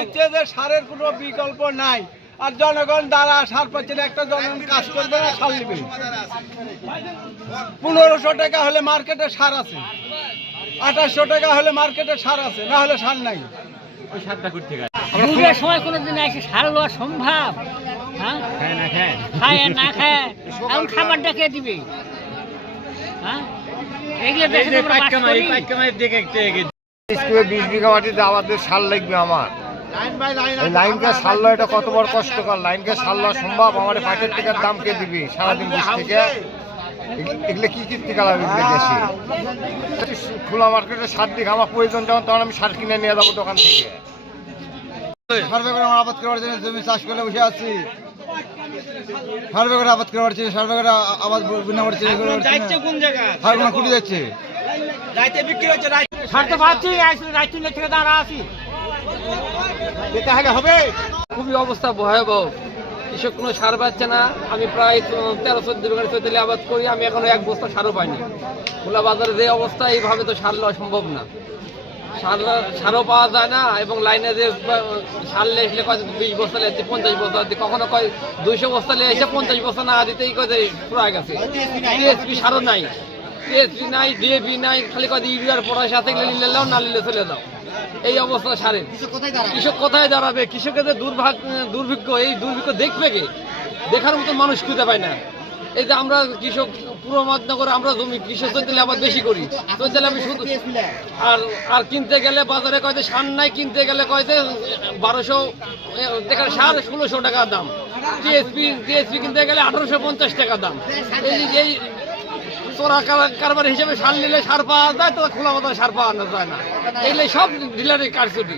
হচ্ছে যে সারের কোনো বিকল্প নাই। আর জনগণ দ্বারা সার পাচ্ছে না, একটা জনগণ কাজ করবে না সার নেবে। পনেরোশো টাকা হলে মার্কেটে সার আছে। আঠাশশো টাকা হলে মার্কেটে সার আছে না হলে সার নাই। দুধের সময় কোনোদিন এসে সার লওয়া সম্ভব? হ্যাঁ? খায় না খায় এখন খাবারটা কে দিবে? হ্যাঁ? এগুলো দেখে তো আমরা বাস করি। স্কুলে বিশ বিঘা মাটিতে আমাদের সার লাগবে আমার। লাইনকে সার লওয়া এটা কত বড় কষ্টকর লাইনকে সার লওয়া সম্ভব? আমার পাটের টিকার দাম কে দিবি? সারাদিন বসে থেকে এগ- এগুলো কি কিস্তি কালার এগুলো দেশে? খোলা মার্কেটে সার দিক আমার প্রয়োজন যখন তখন আমি সার কিনে নিয়ে যাব দোকান থেকে। সার্ভে করে আমার আবাদ করার জন্য জমি চাষ করে বসে আছি। সার্ভে করে আবাদ করে পারছি সার্ভে করে আবাদ বিনা পারছি কোন জায়গা? সার কোনো কুটি যাচ্ছে? সার তো পাচ্ছি আসলে থেকে দাঁড়া আছি। খুবই অবস্থা ভয়াবহ। কৃষক কোনো সার পাচ্ছে না। আমি প্রায় তেরো চোদ্দ বিঘা চৈতালি আবাদ করি, আমি এখনও এক বস্তা সারও পাইনি। খোলা বাজারে যে অবস্থা, এইভাবে তো সার লওয়া সম্ভব না। সার সারও পাওয়া যায় না এবং লাইনে যে সার লে এসলে কয় বিশ বস্তা লেছে পঞ্চাশ বস্তা কখনো কয় দুইশো বস্তা এসে পঞ্চাশ বস্তা না দিতেই কয় পুরা গেছে। টিএসপি সারও নাই। টিএসপি নাই ডিএপি নাই, খালি কয় ইউরিয়ার পড়ার সাথে নিলে না নিলে চলে যাও। এই অবস্থা সারের কৃষক কোথায় দাঁড়াবে? কৃষকের যে দুর্ভাগ দুর্ভিক্ষ এই দুর্ভিক্ষ দেখবে কে? দেখার মতো মানুষ খুঁজে পায় না। এই যে আমরা কৃষক পুরো মতনগরে আমরা জমি কৃষক চৈতালি আবার বেশি করি। চৈতালি আমি শুধু আর আর কিনতে গেলে বাজারে কয়তে সার নাই কিনতে গেলে কয়তে বারোশো দেখার সার ষোলোশো টাকা দাম। টিএসপি টিএসপি কিনতে গেলে আঠারোশো পঞ্চাশ টাকা দাম। এই যে- এই চোরা কারবার হিসেবে সার নিলে সার পাওয়া যায়, তো খোলা মতো সার পাওয়া যায় না। এগুলো সব ডিলারের কারচুটি